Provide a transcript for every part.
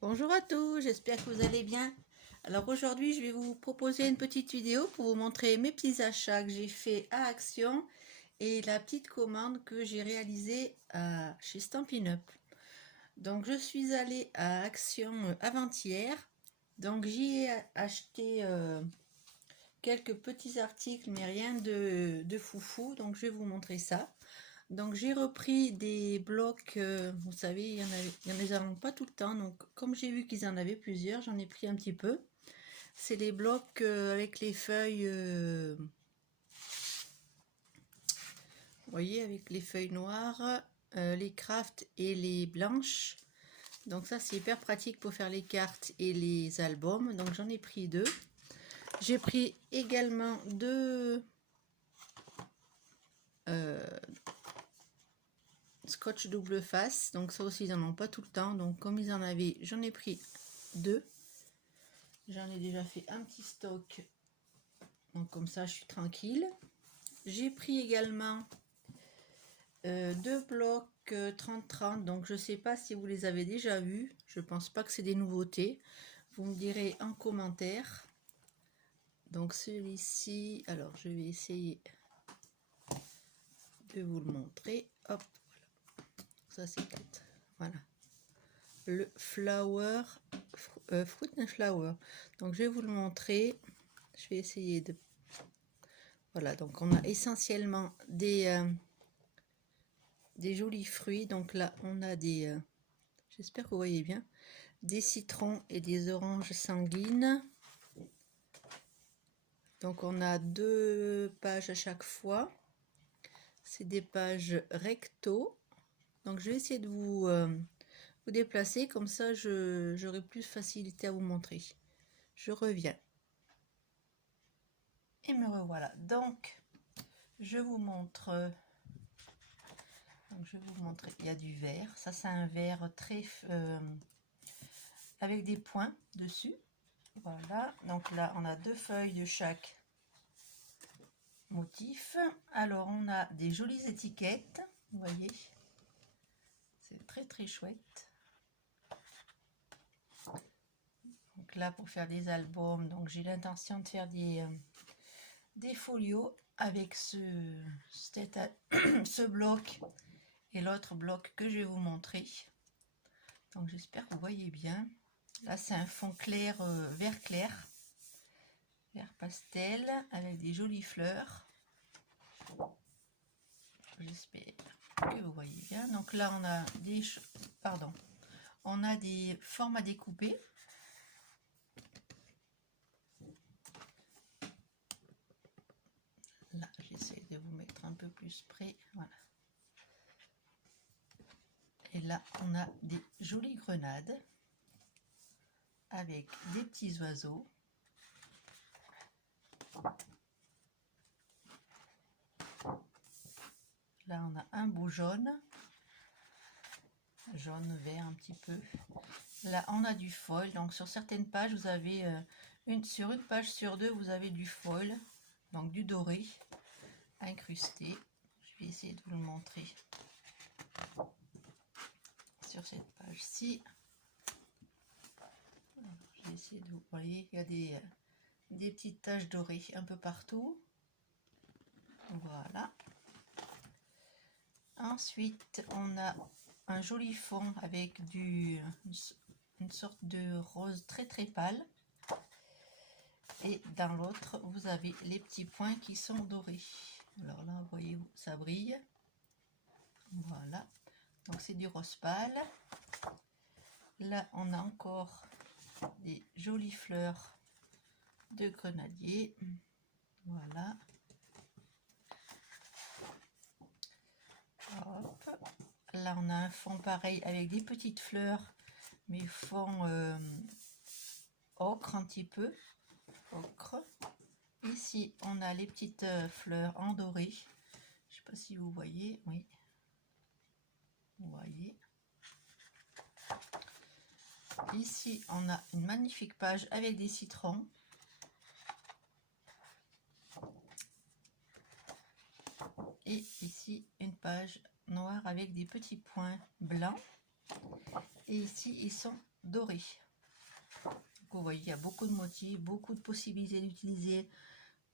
Bonjour à tous, j'espère que vous allez bien. Alors aujourd'hui, je vais vous proposer une petite vidéo pour vous montrer mes petits achats que j'ai fait à Action et la petite commande que j'ai réalisée chez Stampin' Up. Donc je suis allée à Action avant-hier. Donc j'y ai acheté quelques petits articles, mais rien de foufou. Donc je vais vous montrer ça. Donc j'ai repris des blocs, vous savez, il y en a pas tout le temps, donc comme j'ai vu qu'ils en avaient plusieurs, j'en ai pris un petit peu. C'est les blocs avec les feuilles, vous voyez, avec les feuilles noires, les crafts et les blanches. Donc ça c'est hyper pratique pour faire les cartes et les albums, donc j'en ai pris deux. J'ai pris également deux scotch double face, donc ça aussi ils n'en ont pas tout le temps, donc comme ils en avaient, j'en ai pris deux. J'en ai déjà fait un petit stock, donc comme ça je suis tranquille. J'ai pris également deux blocs 30-30, donc je sais pas si vous les avez déjà vus, je pense pas que c'est des nouveautés, vous me direz en commentaire. Donc celui-ci, alors je vais essayer de vous le montrer. Hop, voilà. Ça c'est peut-être, voilà, le flower, fruit and flower. Donc je vais vous le montrer, je vais essayer de, voilà, donc on a essentiellement des jolis fruits. Donc là on a des, j'espère que vous voyez bien, des citrons et des oranges sanguines. Donc on a deux pages à chaque fois, c'est des pages recto. Donc je vais essayer de vous déplacer, comme ça j'aurai plus facilité à vous montrer. Je reviens et me revoilà. Donc je vous montre, il y a du vert, ça c'est un vert très avec des points dessus. Voilà, donc là on a deux feuilles de chaque motif. Alors on a des jolies étiquettes, vous voyez, c'est très très chouette. Donc là pour faire des albums, donc j'ai l'intention de faire des folios avec ce bloc et l'autre bloc que je vais vous montrer. Donc j'espère que vous voyez bien. Là c'est un fond clair, vert clair, vert pastel avec des jolies fleurs. J'espère que vous voyez bien. Donc là on a on a des formes à découper. Là j'essaie de vous mettre un peu plus près, voilà. Et là on a des jolies grenades avec des petits oiseaux. Là on a un bout jaune, vert un petit peu. Là on a du foil, donc sur certaines pages vous avez sur une page sur deux vous avez du foil, donc du doré incrusté. Je vais essayer de vous le montrer sur cette page-ci. Je vais essayer de vous voyez, il y a des petites taches dorées un peu partout. Voilà. Ensuite on a un joli fond avec une sorte de rose très très pâle, et dans l'autre vous avez les petits points qui sont dorés. Alors là vous voyez ça brille, voilà, donc c'est du rose pâle. Là on a encore des jolies fleurs de grenadier, voilà. Hop. Là on a un fond pareil avec des petites fleurs, mais fond ocre un petit peu, ocre. Ici on a les petites fleurs en doré, je sais pas si vous voyez, oui, vous voyez. Ici on a une magnifique page avec des citrons. Et ici une page noire avec des petits points blancs. Et ici ils sont doré. Vous voyez, il y a beaucoup de motifs, beaucoup de possibilités d'utiliser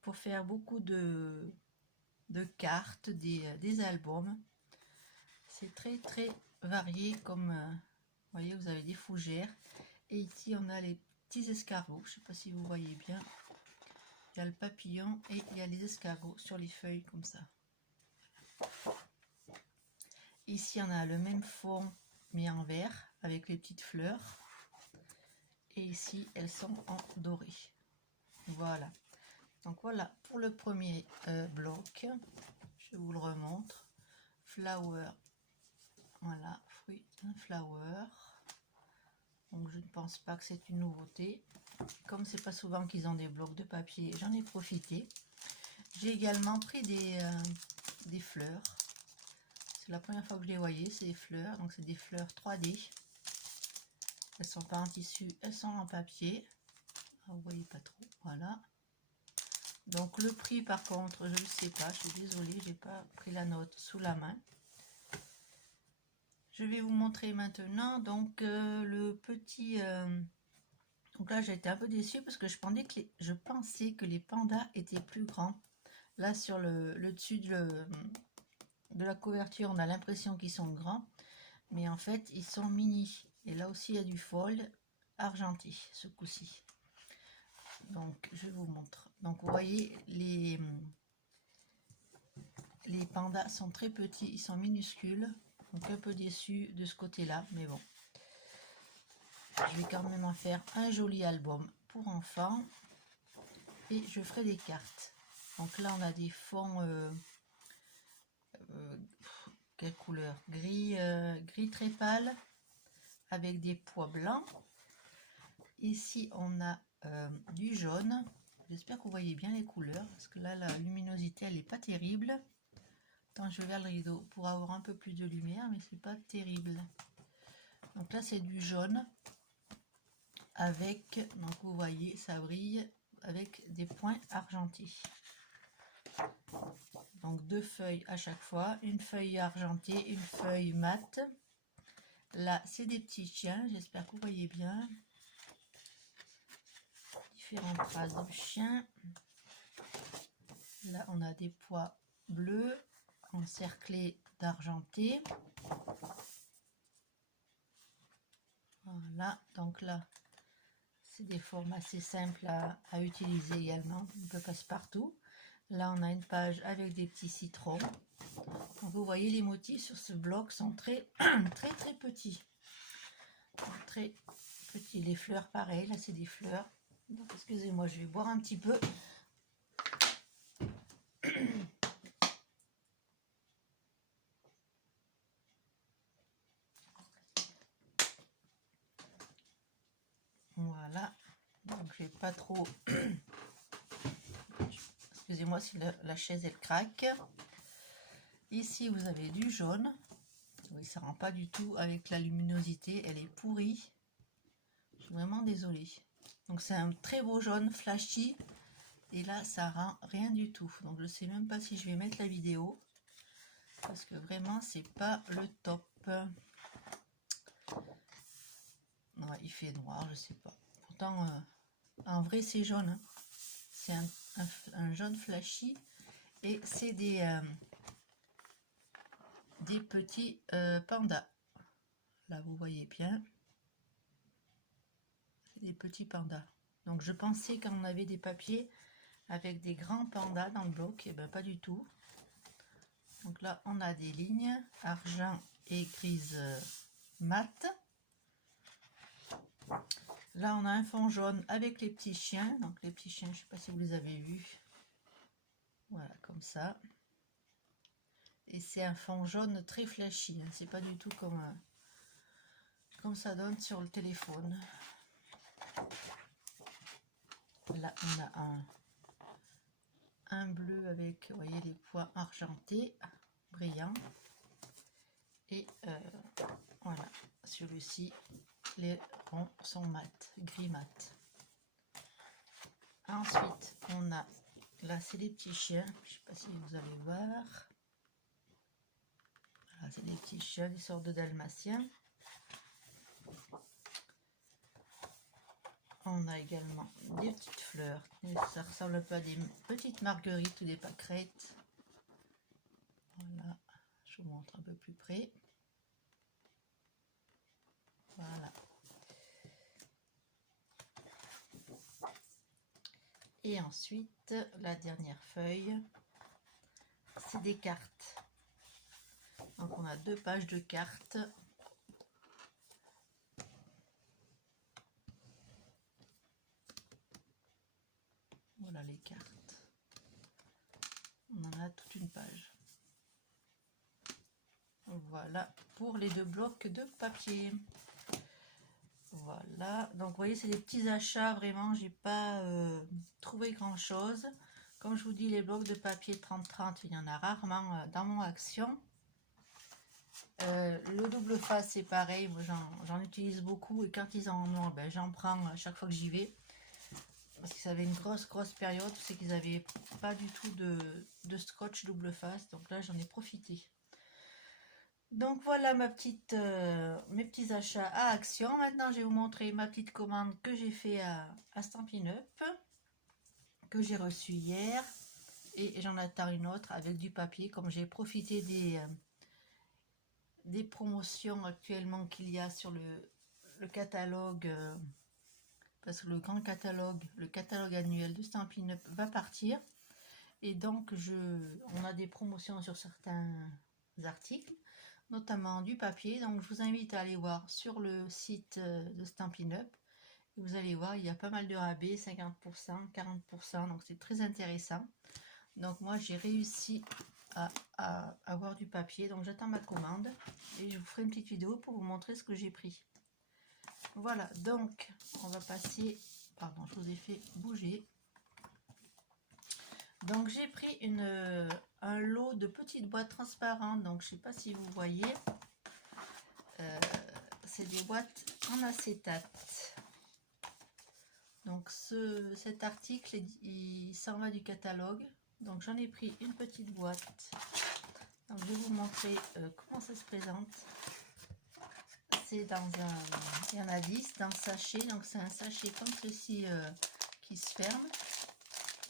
pour faire beaucoup de cartes, des albums. C'est très très varié comme, vous voyez, vous avez des fougères. Et ici, on a les petits escargots. Je ne sais pas si vous voyez bien. Il y a le papillon et il y a les escargots sur les feuilles comme ça. Ici, on a le même fond, mais en vert, avec les petites fleurs. Et ici, elles sont en doré. Voilà. Donc voilà pour le premier bloc. Je vous le remontre. Flower. Voilà, fruit and flower. Donc je ne pense pas que c'est une nouveauté. Comme c'est pas souvent qu'ils ont des blocs de papier, j'en ai profité. J'ai également pris des fleurs. C'est la première fois que je les voyais, c'est des fleurs. Donc c'est des fleurs 3D. Elles sont pas en tissu, elles sont en papier. Ah, vous voyez pas trop, voilà. Donc le prix par contre, je ne sais pas, je suis désolée, j'ai pas pris la note sous la main. Je vais vous montrer maintenant donc le petit... donc là j'ai été un peu déçue parce que je pensais que les pandas étaient plus grands. Là sur le dessus de la couverture, on a l'impression qu'ils sont grands. Mais en fait, ils sont mini. Et là aussi, il y a du foil argenté, ce coup-ci. Donc, je vous montre. Donc, vous voyez, les pandas sont très petits. Ils sont minuscules. Donc, un peu déçu de ce côté-là. Mais bon. Je vais quand même en faire un joli album pour enfants. Et je ferai des cartes. Donc là, on a des fonds... quelle couleur? Gris, gris très pâle. Avec des pois blancs. Ici, on a du jaune. J'espère que vous voyez bien les couleurs, parce que là, la luminosité, elle n'est pas terrible. Attends, je vais vers le rideau pour avoir un peu plus de lumière, mais c'est pas terrible. Donc là, c'est du jaune avec, donc vous voyez, ça brille avec des points argentés. Donc 2 feuilles à chaque fois, une feuille argentée, une feuille mate. Là, c'est des petits chiens, j'espère que vous voyez bien. Différentes races de chiens. Là, on a des pois bleus encerclés d'argenté. Voilà, donc là, c'est des formes assez simples à utiliser également, un peu passe-partout. Là, on a une page avec des petits citrons. Donc, vous voyez, les motifs sur ce bloc sont très, très petits. Très petits. Les fleurs, pareil, là, c'est des fleurs. Donc, excusez-moi, je vais boire un petit peu. Voilà, donc je vais pas trop... Excusez-moi si la chaise elle craque. Ici vous avez du jaune. Oui, ça rend pas du tout avec la luminosité, elle est pourrie. Je suis vraiment désolée. Donc c'est un très beau jaune flashy. Et là ça rend rien du tout. Donc je sais même pas si je vais mettre la vidéo. Parce que vraiment c'est pas le top. Non, il fait noir, je sais pas. Pourtant, en vrai, c'est jaune. Hein. C'est un jaune flashy. Et c'est des petits pandas. Là, vous voyez bien. C'est des petits pandas. Donc, je pensais qu'on avait des papiers avec des grands pandas dans le bloc. Et ben pas du tout. Donc là, on a des lignes argent et grise mat. Là, on a un fond jaune avec les petits chiens. Donc, les petits chiens, je ne sais pas si vous les avez vus. Voilà, comme ça. Et c'est un fond jaune très flashy. Hein. C'est pas du tout comme ça donne sur le téléphone. Là, on a un bleu avec, vous voyez, les pois argentés, brillants. Et voilà, celui-ci, les ronds sont mat, gris mat. Ensuite, on a, là c'est les petits chiens, je sais pas si vous allez voir. Voilà, c'est des petits chiens, des sortes de dalmatiens. On a également des petites fleurs. Ça ressemble un peu à des petites marguerites ou des pâquerettes. Voilà, je vous montre un peu plus près. Voilà. Et ensuite, la dernière feuille, c'est des cartes. Donc on a 2 pages de cartes. Voilà les cartes. On en a toute une page. Voilà pour les 2 blocs de papier. Voilà, donc vous voyez, c'est des petits achats, vraiment, j'ai pas trouvé grand chose. Comme je vous dis, les blocs de papier 30-30, il y en a rarement dans mon action. Le double face, c'est pareil, moi j'en utilise beaucoup et quand ils en ont, ben, j'en prends à chaque fois que j'y vais. Parce qu'ils avaient une grosse période, c'est qu'ils n'avaient pas du tout de scotch double face, donc là j'en ai profité. Donc voilà mes petits achats à Action. Maintenant je vais vous montrer ma petite commande que j'ai fait à Stampin' Up, que j'ai reçue hier, et j'en attends une autre avec du papier, comme j'ai profité des promotions actuellement qu'il y a sur le catalogue, parce que le grand catalogue, le catalogue annuel de Stampin' Up va partir, et donc on a des promotions sur certains articles, notamment du papier. Donc je vous invite à aller voir sur le site de Stampin' Up. Vous allez voir, il y a pas mal de rabais, 50%, 40%, donc c'est très intéressant. Donc moi j'ai réussi à avoir du papier, donc j'attends ma commande et je vous ferai une petite vidéo pour vous montrer ce que j'ai pris. Voilà, donc on va passer, pardon, je vous ai fait bouger. Donc j'ai pris un lot de petites boîtes transparentes, donc je sais pas si vous voyez, c'est des boîtes en acétate. Donc cet article, il s'en va du catalogue, donc j'en ai pris une petite boîte. Donc je vais vous montrer comment ça se présente. C'est il y en a 10 dans le sachet, donc c'est un sachet comme ceci qui se ferme.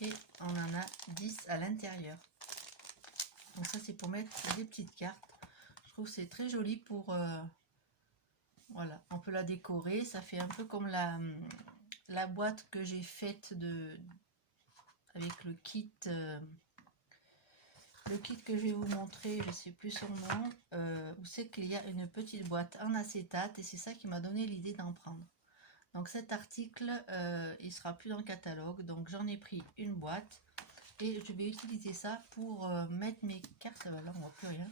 Et on en a 10 à l'intérieur. Donc ça c'est pour mettre des petites cartes. Je trouve que c'est très joli pour... voilà, on peut la décorer. Ça fait un peu comme la boîte que j'ai faite avec le kit... le kit que je vais vous montrer, je ne sais plus son nom, où c'est qu'il y a une petite boîte en acétate et c'est ça qui m'a donné l'idée d'en prendre. Donc cet article, il sera plus dans le catalogue, donc j'en ai pris une boîte et je vais utiliser ça pour mettre mes cartes, là on voit plus rien,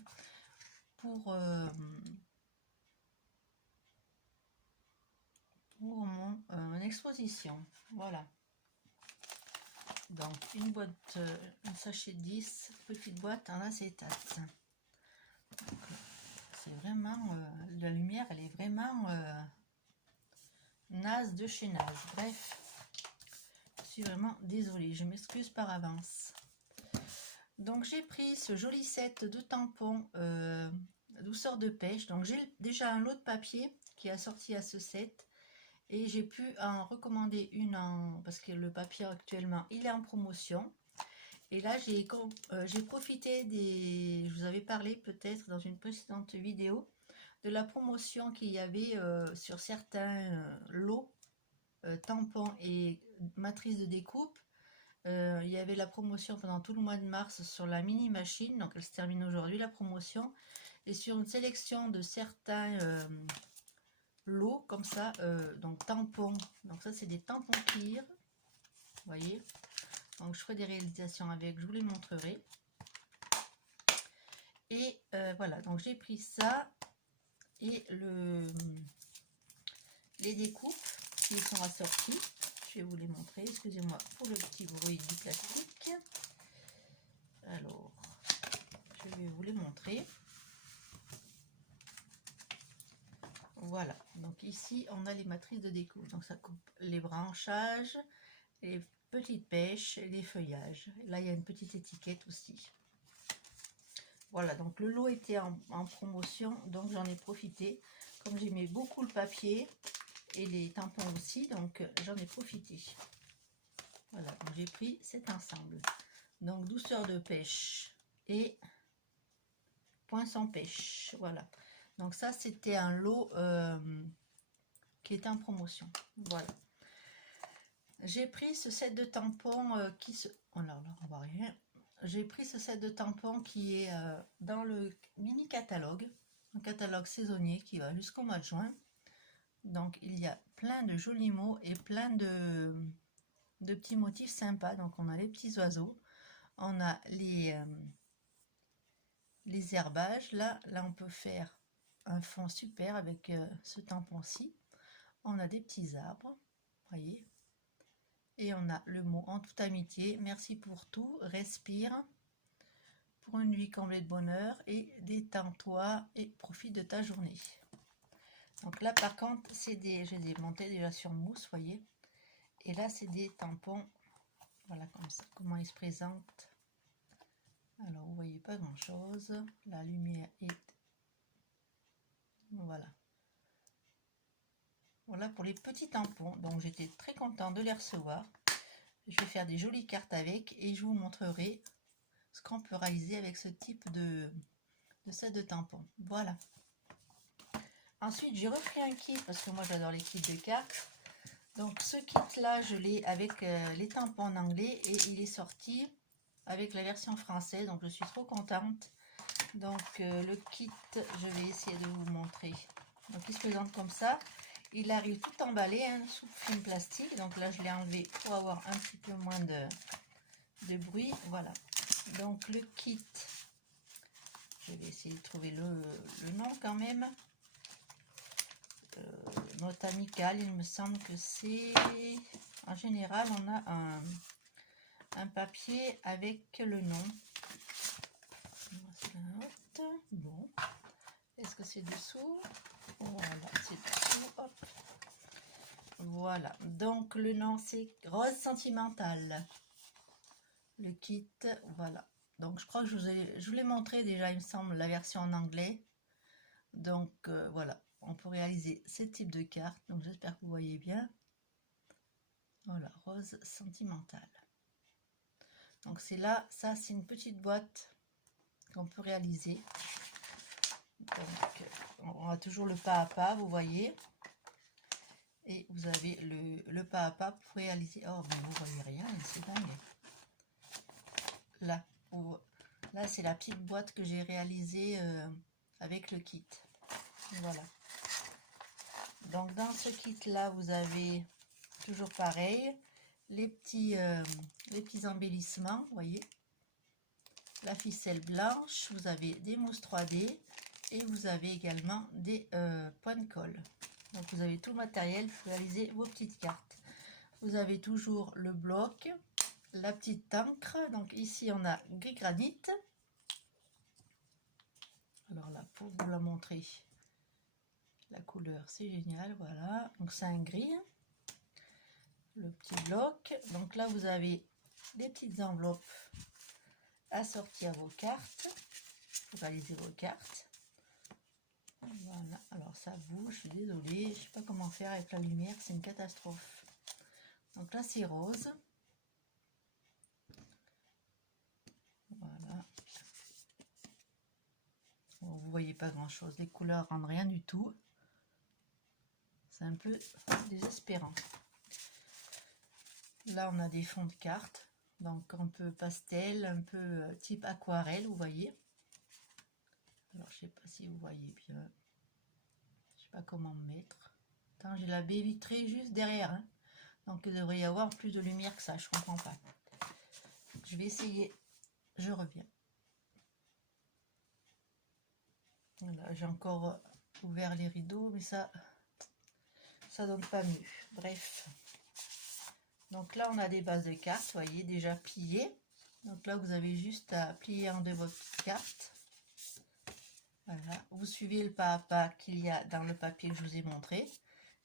pour mon exposition. Voilà. Donc une boîte, un sachet de 10, petite boîte en acétate. C'est vraiment, la lumière elle est vraiment naze de chez naze. Bref, je suis vraiment désolée, je m'excuse par avance. Donc j'ai pris ce joli set de tampons douceur de pêche. Donc j'ai déjà un lot de papier qui est assorti à ce set. Et j'ai pu en recommander une parce que le papier actuellement il est en promotion. Et là j'ai profité je vous avais parlé peut-être dans une précédente vidéo de la promotion qu'il y avait sur certains lots tampons et matrices de découpe. Il y avait la promotion pendant tout le mois de mars sur la mini machine, donc elle se termine aujourd'hui la promotion, et sur une sélection de certains lots comme ça, donc tampons, donc ça c'est des tampons clear, vous voyez, donc je ferai des réalisations avec, je vous les montrerai. Et voilà, donc j'ai pris ça et les découpes qui sont assorties. Je vais vous les montrer, excusez-moi pour le petit bruit du plastique. Alors, je vais vous les montrer. Voilà, donc ici on a les matrices de découpe, donc ça coupe les branchages, les petites pêches et les feuillages. Là il y a une petite étiquette aussi. Voilà, donc le lot était en promotion, donc j'en ai profité. Comme j'aimais beaucoup le papier, et les tampons aussi, donc j'en ai profité. Voilà, donc j'ai pris cet ensemble. Donc douceur de pêche et poinçon pêche. Voilà. Donc ça, c'était un lot qui était en promotion. Voilà. J'ai pris ce set de tampons qui se... Oh là là, on voit rien. J'ai pris ce set de tampons qui est dans le mini catalogue, un catalogue saisonnier qui va jusqu'au mois de juin. Donc il y a plein de jolis mots et plein de petits motifs sympas. Donc on a les petits oiseaux, on a les herbages. Là on peut faire un fond super avec ce tampon-ci. On a des petits arbres, voyez. Et on a le mot en toute amitié, merci pour tout, respire, pour une vie comblée de bonheur et détends-toi et profite de ta journée. Donc là par contre, c'est des, je les ai montés déjà sur mousse, voyez. Et là c'est des tampons, voilà comme ça, comment ils se présentent. Alors vous voyez pas grand chose, la lumière est, voilà. Voilà pour les petits tampons, donc j'étais très contente de les recevoir. Je vais faire des jolies cartes avec et je vous montrerai ce qu'on peut réaliser avec ce type de set de tampons. Voilà. Ensuite, j'ai repris un kit parce que moi j'adore les kits de cartes. Donc ce kit là, je l'ai avec les tampons en anglais et il est sorti avec la version française. Donc je suis trop contente. Donc le kit, je vais essayer de vous montrer. Donc il se présente comme ça. Il arrive tout emballé hein, sous film plastique. Donc là, je l'ai enlevé pour avoir un petit peu moins de bruit. Voilà. Donc le kit, je vais essayer de trouver le nom quand même. Note amicale, il me semble que c'est... En général, on a un papier avec le nom. Bon. Est-ce que c'est dessous? Voilà, c'est dessous. Hop. Voilà, donc le nom c'est Rose Sentimentale. Le kit, voilà. Donc je crois que je vous l'ai montré déjà, il me semble, la version en anglais. Donc voilà, on peut réaliser ce type de carte. Donc j'espère que vous voyez bien. Voilà, Rose Sentimentale. Donc c'est là, ça c'est une petite boîte qu'on peut réaliser. Donc on a toujours le pas à pas, vous voyez. Et vous avez le pas à pas pour réaliser. Oh, mais vous voyez rien, c'est dingue. Là c'est la petite boîte que j'ai réalisée avec le kit. Voilà. Donc dans ce kit là, vous avez toujours pareil les petits embellissements, vous voyez. La ficelle blanche, vous avez des mousses 3D et vous avez également des points de colle. Donc vous avez tout le matériel pour réaliser vos petites cartes. Vous avez toujours le bloc, la petite encre. Donc ici on a gris granit. Alors là, pour vous la montrer, la couleur c'est génial, voilà. Donc c'est un gris. Le petit bloc. Donc là vous avez des petites enveloppes assorties à vos cartes pour réaliser vos cartes. Voilà, alors ça bouge, je suis désolée, je sais pas comment faire avec la lumière, c'est une catastrophe. Donc là c'est rose. Voilà. Bon, vous voyez pas grand chose, les couleurs rendent rien du tout. C'est un peu désespérant. Là on a des fonds de cartes, donc un peu pastel, un peu type aquarelle, vous voyez. Alors je sais pas si vous voyez bien. Je sais pas comment me mettre. Attends, j'ai la baie vitrée juste derrière. Hein. Donc il devrait y avoir plus de lumière que ça, je comprends pas. Je vais essayer. Je reviens. Voilà, j'ai encore ouvert les rideaux, mais ça donne pas mieux. Bref. Donc là, on a des bases de cartes, vous voyez, déjà pliées. Donc là, vous avez juste à plier en deux votre carte. Voilà, vous suivez le pas à pas qu'il y a dans le papier que je vous ai montré.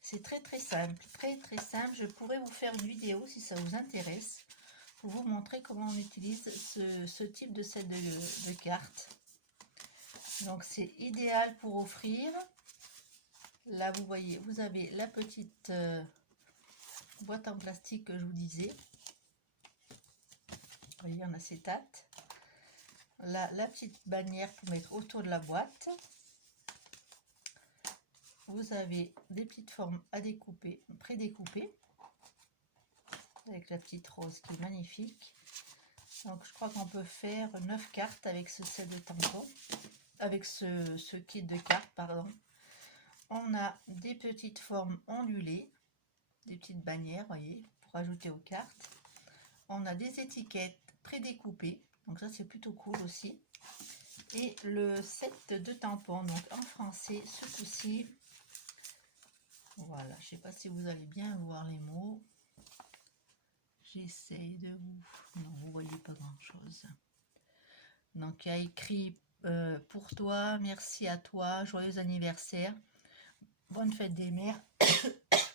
C'est très simple, très simple. Je pourrais vous faire une vidéo si ça vous intéresse pour vous montrer comment on utilise ce type de set de cartes. Donc c'est idéal pour offrir. Là, vous voyez, vous avez la petite boîte en plastique que je vous disais. Vous voyez, en acétate. Là, la petite bannière pour mettre autour de la boîte. Vous avez des petites formes à découper, pré-découpées. Avec la petite rose qui est magnifique. Donc, je crois qu'on peut faire 9 cartes avec ce set de tampons. Avec ce kit de cartes, pardon. On a des petites formes ondulées, des petites bannières, voyez, pour ajouter aux cartes. On a des étiquettes prédécoupées, donc ça c'est plutôt cool aussi. Et le set de tampons, donc en français, ce coup-ci. Voilà, je ne sais pas si vous allez bien voir les mots. J'essaye de vous... Non, vous voyez pas grand-chose. Donc il y a écrit pour toi, merci à toi, joyeux anniversaire. Bonne fête des mères.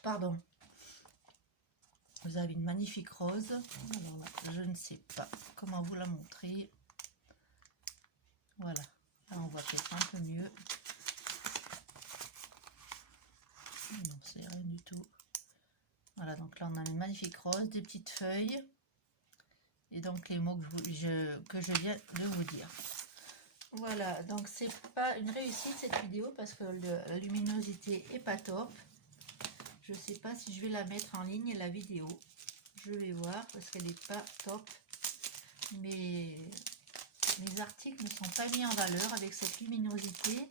Pardon. Vous avez une magnifique rose. Alors là, je ne sais pas comment vous la montrer. Voilà. Là, on voit peut-être un peu mieux. Non, c'est rien du tout. Voilà, donc là, on a une magnifique rose, des petites feuilles. Et donc, les mots que je viens de vous dire. Voilà, donc c'est pas une réussite cette vidéo parce que la luminosité est pas top. Je sais pas si je vais la mettre en ligne la vidéo. Je vais voir parce qu'elle n'est pas top. Mais mes articles ne sont pas mis en valeur avec cette luminosité.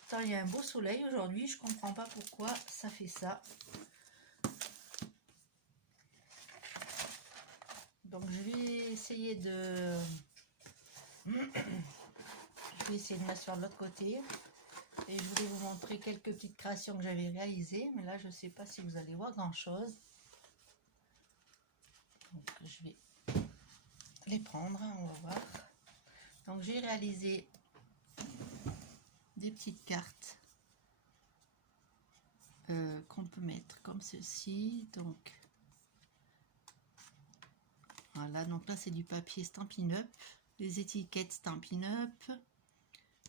Pourtant, il y a un beau soleil aujourd'hui. Je comprends pas pourquoi ça fait ça. Donc je vais essayer de... Je vais essayer de mettre sur l'autre côté. Et je voulais vous montrer quelques petites créations que j'avais réalisées. Mais là, je ne sais pas si vous allez voir grand-chose. Donc, je vais les prendre. On va voir. Donc, j'ai réalisé des petites cartes qu'on peut mettre comme ceci. Donc, voilà. Donc là, c'est du papier Stampin' Up. Les étiquettes Stampin' Up.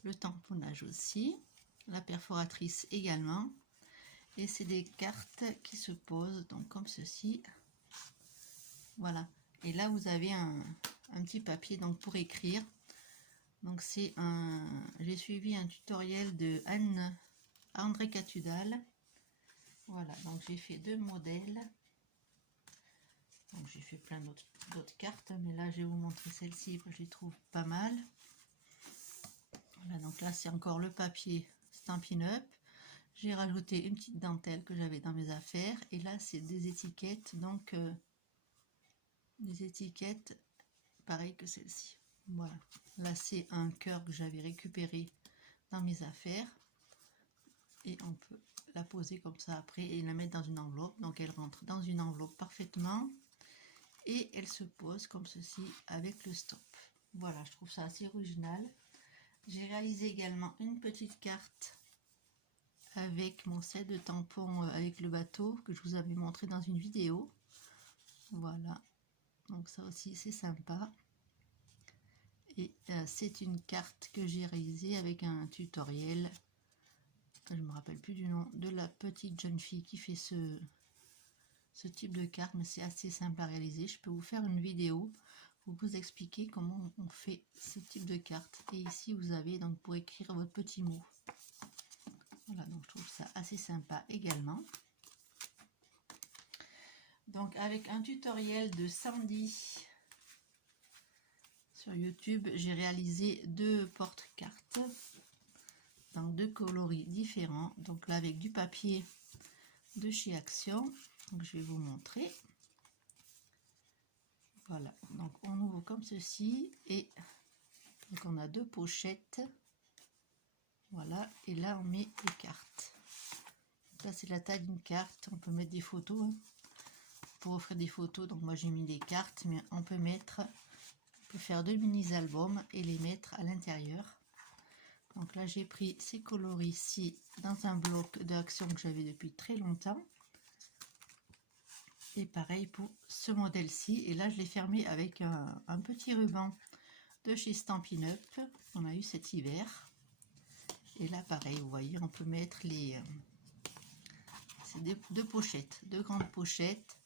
Le tamponnage aussi. La perforatrice également. Et c'est des cartes qui se posent donc comme ceci. Voilà. Et là, vous avez un petit papier donc pour écrire. Donc c'est un... J'ai suivi un tutoriel de André Catudal. Voilà, donc j'ai fait 2 modèles. Donc j'ai fait plein d'autres cartes, mais là je vais vous montrer celle-ci, je les trouve pas mal. Voilà, donc là c'est encore le papier Stampin' Up. J'ai rajouté une petite dentelle que j'avais dans mes affaires. Et là c'est des étiquettes, donc des étiquettes pareilles que celle-ci. Voilà, là c'est un cœur que j'avais récupéré dans mes affaires. Et on peut la poser comme ça après et la mettre dans une enveloppe. Donc elle rentre dans une enveloppe parfaitement. Et elle se pose comme ceci avec le stop. Voilà, je trouve ça assez original. J'ai réalisé également une petite carte avec mon set de tampons avec le bateau que je vous avais montré dans une vidéo. Voilà, donc ça aussi c'est sympa. Et c'est une carte que j'ai réalisée avec un tutoriel. Je ne me rappelle plus du nom de la petite jeune fille qui fait ce type de carte, mais c'est assez simple à réaliser. Je peux vous faire une vidéo pour vous expliquer comment on fait ce type de carte. Et ici vous avez donc pour écrire votre petit mot. Voilà, donc je trouve ça assez sympa également. Donc avec un tutoriel de Sandy sur YouTube, j'ai réalisé 2 porte-cartes dans 2 coloris différents. Donc là avec du papier de chez Action. Donc je vais vous montrer. Voilà, donc on ouvre comme ceci et donc on a 2 pochettes. Voilà, et là on met les cartes. Là c'est la taille d'une carte, on peut mettre des photos hein, pour offrir des photos. Donc moi j'ai mis des cartes, mais on peut faire 2 mini albums et les mettre à l'intérieur. Donc là j'ai pris ces coloris-ci dans un bloc d'Action que j'avais depuis très longtemps. Et pareil pour ce modèle-ci. Et là, je l'ai fermé avec un petit ruban de chez Stampin' Up. On a eu cet hiver. Et là, pareil, vous voyez, on peut mettre les c'est deux pochettes, deux grandes pochettes.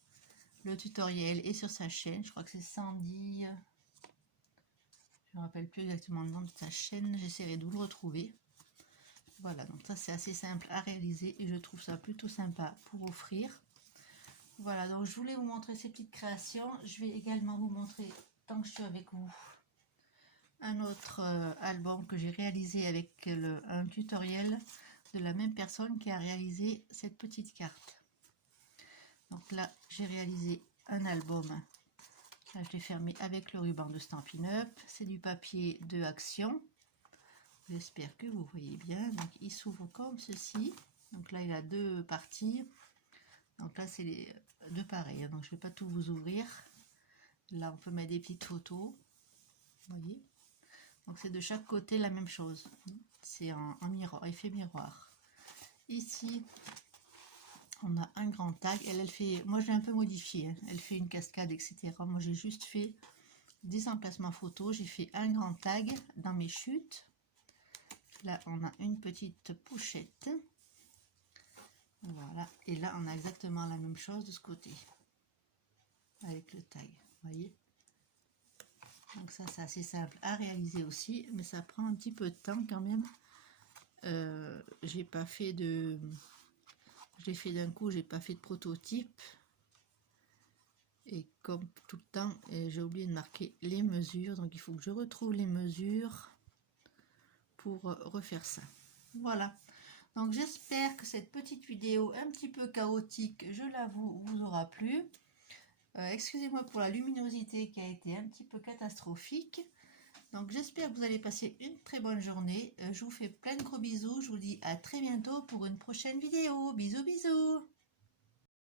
Le tutoriel est sur sa chaîne, je crois que c'est Sandy, je ne me rappelle plus exactement le nom de sa chaîne, j'essaierai de vous le retrouver. Voilà, donc ça c'est assez simple à réaliser et je trouve ça plutôt sympa pour offrir. Voilà, donc je voulais vous montrer ces petites créations. Je vais également vous montrer, tant que je suis avec vous, un autre album que j'ai réalisé avec un tutoriel de la même personne qui a réalisé cette petite carte. Donc là, j'ai réalisé un album. Là, je l'ai fermé avec le ruban de Stampin' Up. C'est du papier de Action. J'espère que vous voyez bien. Donc, il s'ouvre comme ceci. Donc là, il a deux parties. Donc là, c'est les deux pareils. Donc, je ne vais pas tout vous ouvrir. Là, on peut mettre des petites photos. Vous voyez. Donc, c'est de chaque côté la même chose. C'est en miroir, effet miroir. Ici, on a un grand tag. Elle fait, moi, je l'ai un peu modifié. Hein. Elle fait une cascade, etc. Moi, j'ai juste fait des emplacements photos. J'ai fait un grand tag dans mes chutes. Là, on a une petite pochette. Voilà. Et là, on a exactement la même chose de ce côté. Avec le tag. Vous voyez? Donc ça, c'est assez simple à réaliser aussi. Mais ça prend un petit peu de temps quand même. J'ai pas fait de... Je l'ai fait d'un coup, j'ai pas fait de prototype. Et comme tout le temps, j'ai oublié de marquer les mesures. Donc il faut que je retrouve les mesures pour refaire ça. Voilà. Donc j'espère que cette petite vidéo un petit peu chaotique, je l'avoue, vous aura plu. Excusez-moi pour la luminosité qui a été un petit peu catastrophique. Donc j'espère que vous allez passer une très bonne journée. Je vous fais plein de gros bisous. Je vous dis à très bientôt pour une prochaine vidéo. Bisous bisous.